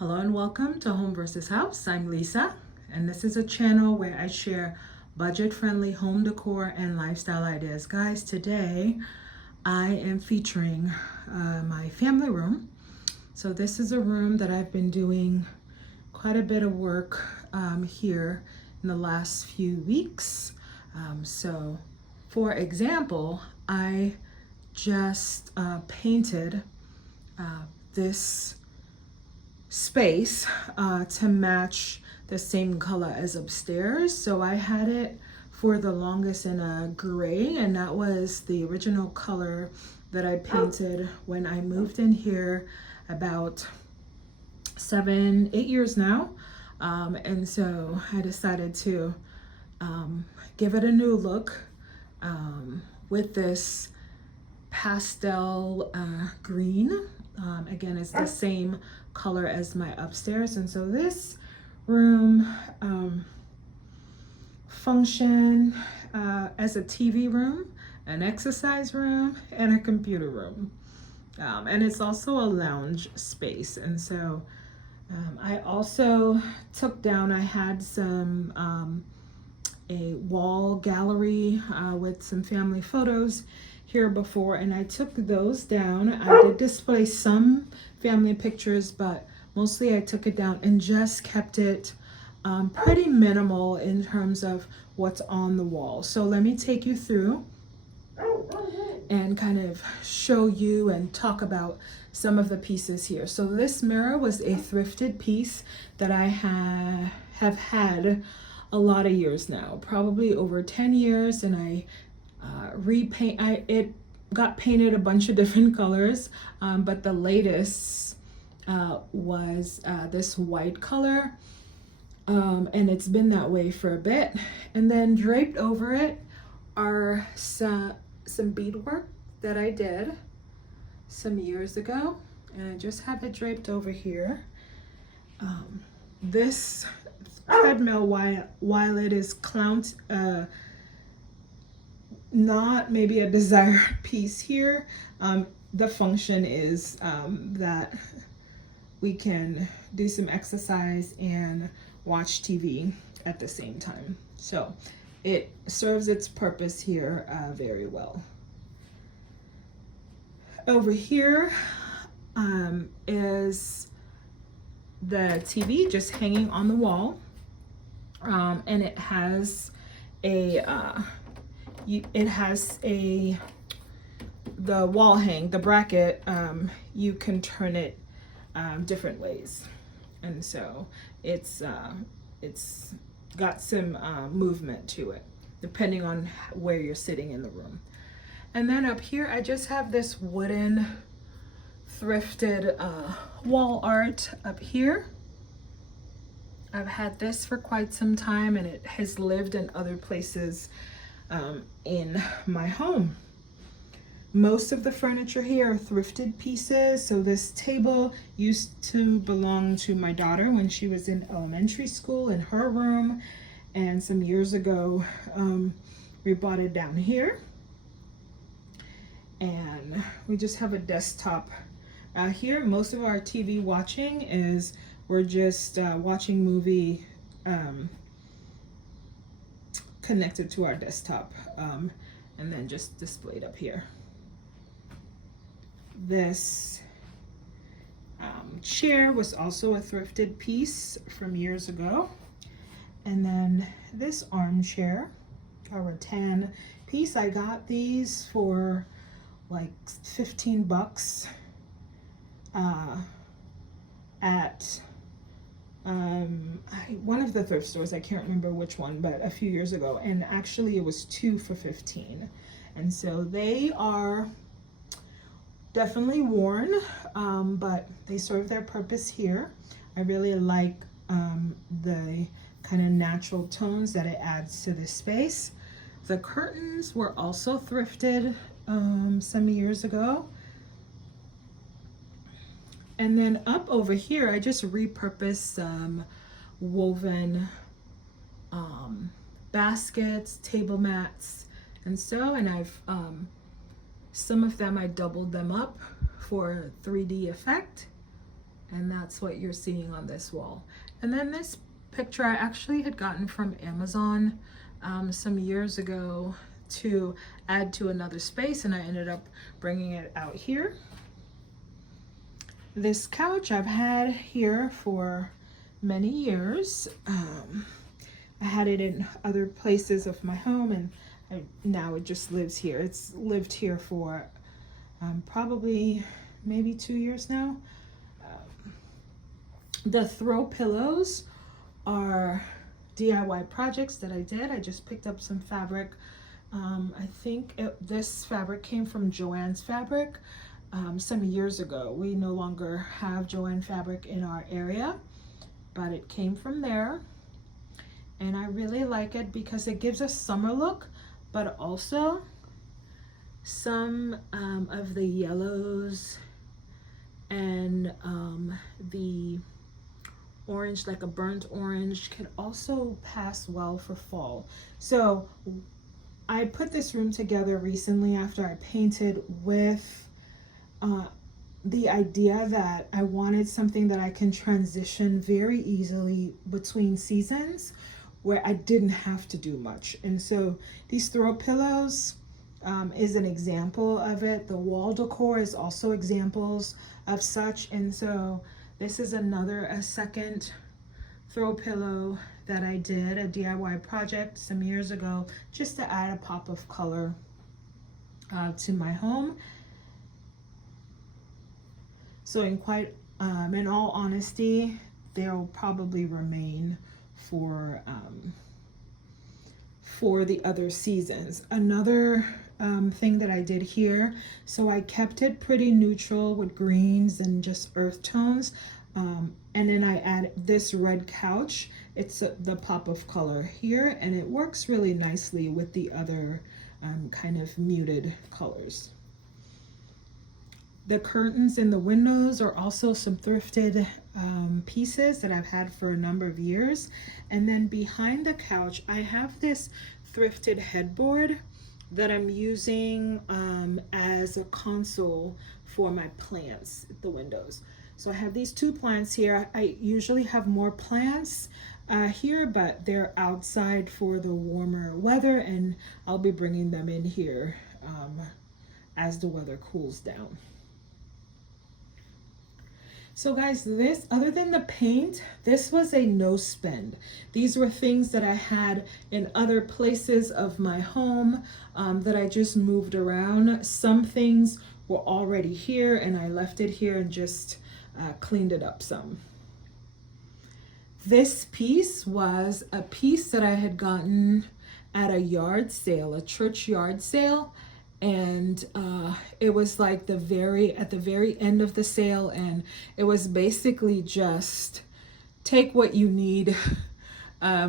Hello and welcome to Home vs. House. I'm Lisa, and this is a channel where I share budget-friendly home decor and lifestyle ideas. Guys, today I am featuring my family room. So this is a room that I've been doing quite a bit of work here in the last few weeks. So for example, I just painted this space to match the same color as upstairs. So I had it for the longest in a gray, and that was the original color that I painted when I moved in here about 7-8 years now. And so I decided to give it a new look with this pastel green. Again, it's the same color as my upstairs. And so this room function as a TV room, an exercise room, and a computer room. And it's also a lounge space. And so I also took down, I had some a wall gallery with some family photos here before, and I took those down. I did display some family pictures, but mostly I took it down and just kept it pretty minimal in terms of what's on the wall. So let me take you through and kind of show you and talk about some of the pieces here. So this mirror was a thrifted piece that I have had a lot of years now, probably over 10 years, and I it got painted a bunch of different colors, but the latest was this white color, and it's been that way for a bit. And then draped over it are some beadwork that I did some years ago, and I just have it draped over here. This treadmill, while it is not maybe a desired piece here, the function is that we can do some exercise and watch TV at the same time. So it serves its purpose here very well. Over here is the TV just hanging on the wall, and it has the wall hang, the bracket, you can turn it different ways, and so it's got some movement to it depending on where you're sitting in the room. And then up here I just have this wooden thrifted wall art up here. I've had this for quite some time, and it has lived in other places in my home. Most of the furniture here are thrifted pieces. So this table used to belong to my daughter when she was in elementary school in her room, and some years ago we bought it down here, and we just have a desktop here. Most of our TV watching is we're just watching movie connected to our desktop, and then just displayed up here. This chair was also a thrifted piece from years ago. And then this armchair, a rattan piece, I got these for like 15 bucks at one of the thrift stores. I can't remember which one, but a few years ago, and actually it was 2 for 15. And so they are definitely worn, but they serve their purpose here. I really like the kind of natural tones that it adds to this space. The curtains were also thrifted some years ago. And then up over here, I just repurposed some woven baskets, table mats, and I've some of them I doubled them up for 3D effect. And that's what you're seeing on this wall. And then this picture I actually had gotten from Amazon some years ago to add to another space, and I ended up bringing it out here. This couch I've had here for many years. I had it in other places of my home, and now it just lives here. It's lived here for probably maybe 2 years now. The throw pillows are DIY projects that I did. I just picked up some fabric. I think this fabric came from Joann's Fabric some years ago. We no longer have Joann Fabric in our area, but it came from there. And I really like it because it gives a summer look, but also some of the yellows and the orange, like a burnt orange, can also pass well for fall. So I put this room together recently after I painted with the idea that I wanted something that I can transition very easily between seasons, where I didn't have to do much. And so these throw pillows is an example of it. The wall decor is also examples of such. And so this is a second throw pillow that I did, a DIY project some years ago, just to add a pop of color to my home. So in all honesty, they'll probably remain for the other seasons. Another thing that I did here, so I kept it pretty neutral with greens and just earth tones, and then I add this red couch. It's the pop of color here, and it works really nicely with the other kind of muted colors. The curtains in the windows are also some thrifted pieces that I've had for a number of years. And then behind the couch, I have this thrifted headboard that I'm using as a console for my plants at the windows. So I have these 2 plants here. I usually have more plants here, but they're outside for the warmer weather, and I'll be bringing them in here as the weather cools down. So guys, this, other than the paint, this was a no spend. These were things that I had in other places of my home that I just moved around. Some things were already here and I left it here and just cleaned it up some. This piece was a piece that I had gotten at a yard sale, a church yard sale. And it was like at the very end of the sale, and it was basically just take what you need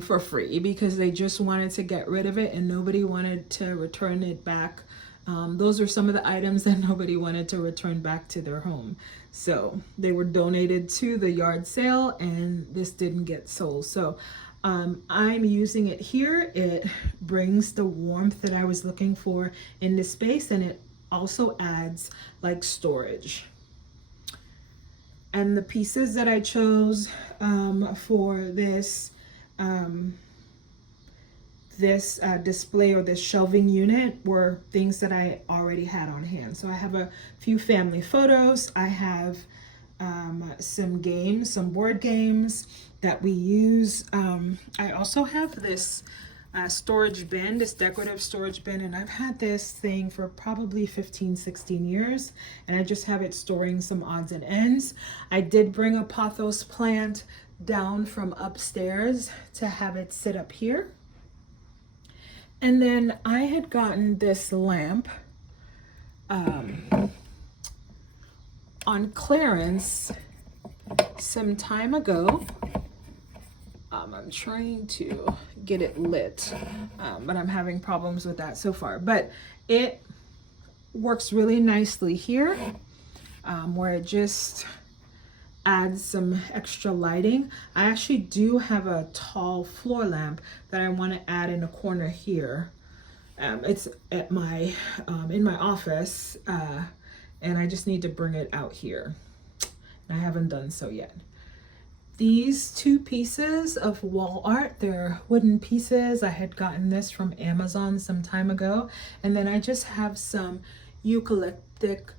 for free, because they just wanted to get rid of it and nobody wanted to return it back. Those are some of the items that nobody wanted to return back to their home. So they were donated to the yard sale and this didn't get sold. So I'm using it here. It brings the warmth that I was looking for in this space, and it also adds like storage. And the pieces that I chose for this display or this shelving unit were things that I already had on hand. So I have a few family photos. I have some games, some board games that we use. I also have this storage bin, this decorative storage bin, and I've had this thing for probably 15-16 years, and I just have it storing some odds and ends. I did bring a pothos plant down from upstairs to have it sit up here. And then I had gotten this lamp on clearance some time ago. I'm trying to get it lit, but I'm having problems with that so far. But it works really nicely here, where it just adds some extra lighting. I actually do have a tall floor lamp that I want to add in a corner here. It's at my in my office, and I just need to bring it out here. I haven't done so yet. These two pieces of wall art, they're wooden pieces. I had gotten this from Amazon some time ago. And then I just have some eucalyptic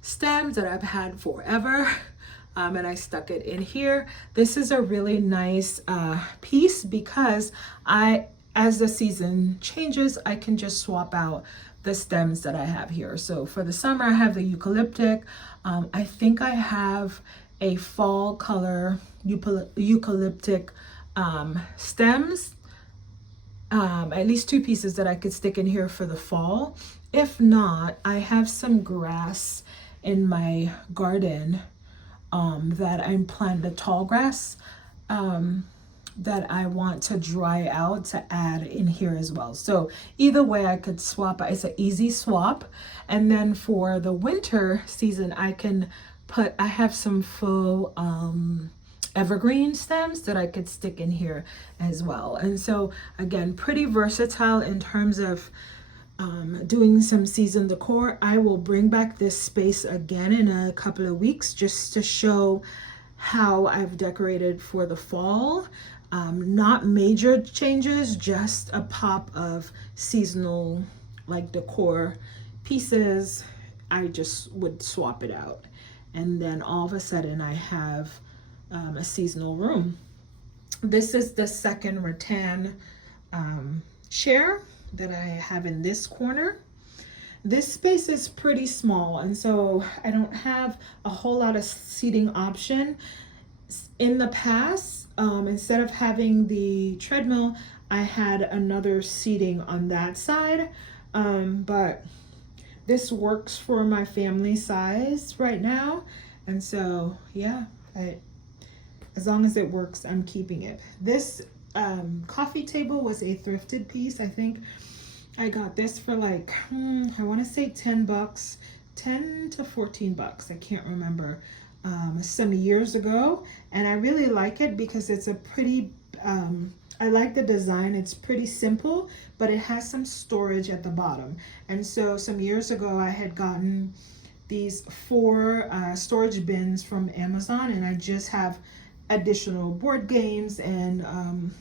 stems that I've had forever. And I stuck it in here. This is a really nice piece because as the season changes, I can just swap out the stems that I have here. So for the summer, I have the eucalyptic. I think I have a fall color eucalyptic stems, at least two pieces that I could stick in here for the fall. If not, I have some grass in my garden that I'm planting, the tall grass that I want to dry out to add in here as well. So either way I could swap. It's an easy swap. And then for the winter season, I have some faux evergreen stems that I could stick in here as well. And so again, pretty versatile in terms of doing some season decor. I will bring back this space again in a couple of weeks just to show how I've decorated for the fall. Not major changes, just a pop of seasonal like decor pieces. I just would swap it out. And then all of a sudden I have a seasonal room. This is the second rattan chair that I have in this corner. This space is pretty small, and so I don't have a whole lot of seating option. In the past, instead of having the treadmill, I had another seating on that side, but this works for my family size right now. And so, yeah, as long as it works, I'm keeping it. This coffee table was a thrifted piece. I think I got this for like, I want to say 10 bucks, 10 to 14 bucks. I can't remember, some years ago. And I really like it because it's a pretty, I like the design. It's pretty simple, but it has some storage at the bottom. And so some years ago, I had gotten these 4 storage bins from Amazon, and I just have additional board games and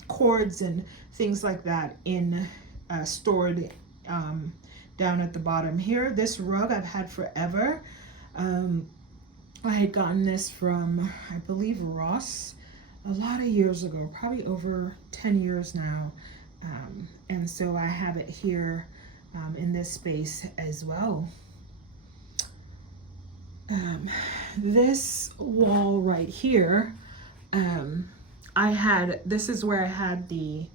cords and things like that in stored down at the bottom here. This rug I've had forever. I had gotten this from, I believe, Ross a lot of years ago, probably over 10 years now. And so I have it here in this space as well. This wall right here, this is where I had the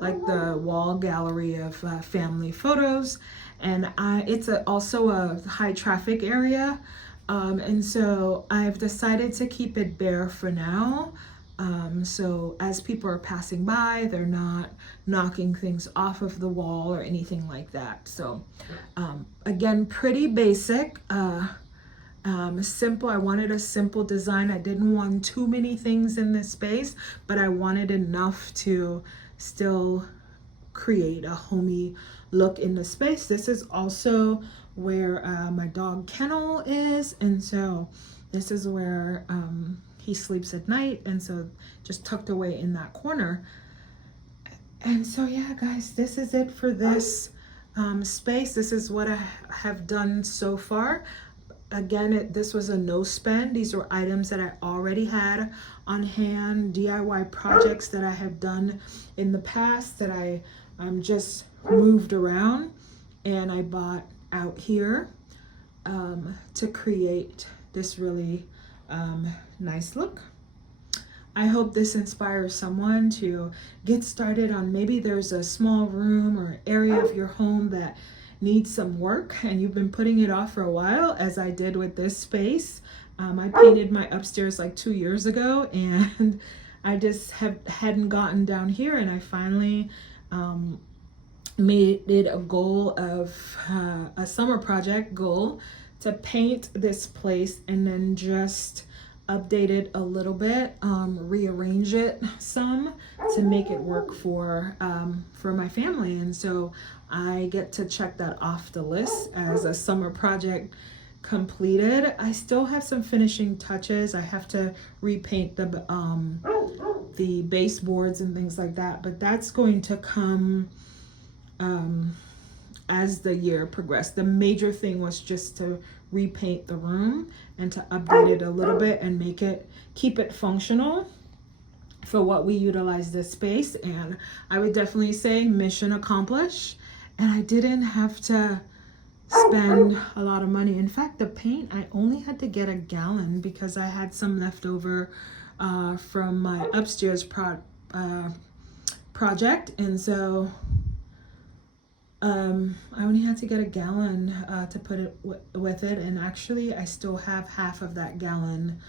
like the wall gallery of family photos, and it's also a high traffic area, and so I've decided to keep it bare for now, so as people are passing by, they're not knocking things off of the wall or anything like that. So again, pretty basic, simple. I wanted a simple design. I didn't want too many things in this space, but I wanted enough to still create a homey look in the space. This is also where my dog kennel is, and so this is where he sleeps at night, and so just tucked away in that corner. And so yeah, guys, this is it for this space. This is what I have done so far. Again, this was a no spend. These were items that I already had on hand, DIY projects that I have done in the past that I just moved around, and I bought out here to create this really nice look. I hope this inspires someone to get started on, maybe there's a small room or area of your home that needs some work and you've been putting it off for a while, as I did with this space. I painted my upstairs like 2 years ago, and I just hadn't gotten down here, and I finally made it a goal of a summer project goal to paint this place and then just update it a little bit, rearrange it some to make it work for my family. And so I get to check that off the list as a summer project completed. I still have some finishing touches. I have to repaint the baseboards and things like that, but that's going to come as the year progressed. The major thing was just to repaint the room and to update it a little bit and keep it functional for what we utilize this space. And I would definitely say mission accomplished. And I didn't have to spend a lot of money. In fact, the paint, I only had to get a gallon because I had some left over from my upstairs project. And so I only had to get a gallon to put it with it. And actually, I still have half of that gallon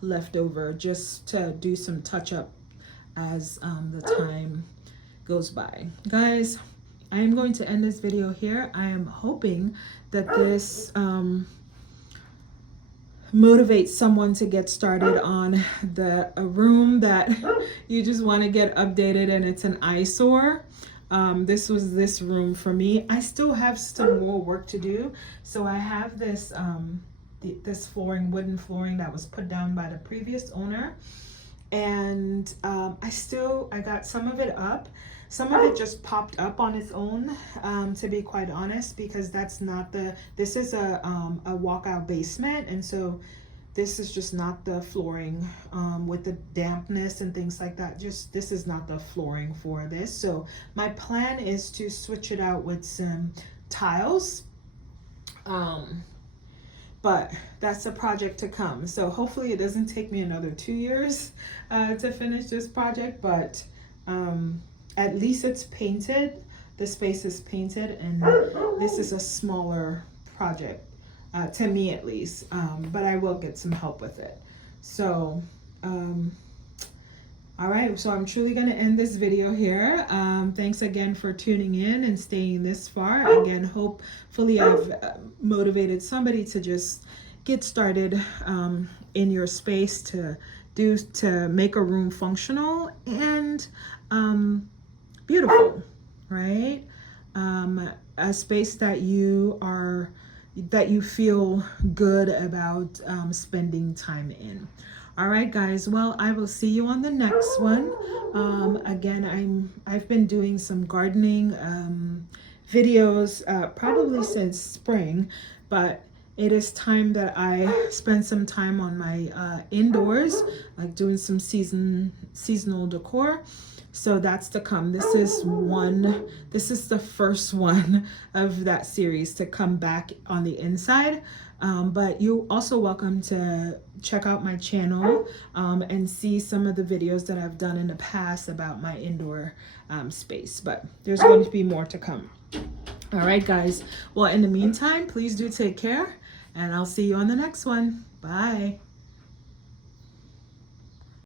left over just to do some touch up as the time goes by. Guys, I am going to end this video here. I am hoping that this motivates someone to get started on a room that you just want to get updated and it's an eyesore. This was this room for me. I still have some more work to do. So I have this this flooring, wooden flooring that was put down by the previous owner, and I got some of it up. Some of it just popped up on its own, to be quite honest, because this is a walkout basement, and so this is just not the flooring with the dampness and things like that. This is not the flooring for this. So my plan is to switch it out with some tiles. But that's a project to come. So hopefully it doesn't take me another 2 years to finish this project, but at least it's painted. The space is painted, and this is a smaller project. To me at least, but I will get some help with it. So all right, so I'm truly going to end this video here. Thanks again for tuning in and staying this far. Again, hopefully I've motivated somebody to just get started in your space to make a room functional and beautiful, right? A space that you feel good about spending time in. All right, guys. Well, I will see you on the next one. Again, I've been doing some gardening videos probably since spring, but it is time that I spend some time on my indoors, like doing some seasonal decor. So that's to come. This is the first one of that series to come back on the inside. But you're also welcome to check out my channel and see some of the videos that I've done in the past about my indoor space. But there's going to be more to come. All right, guys. Well, in the meantime, please do take care, and I'll see you on the next one. Bye.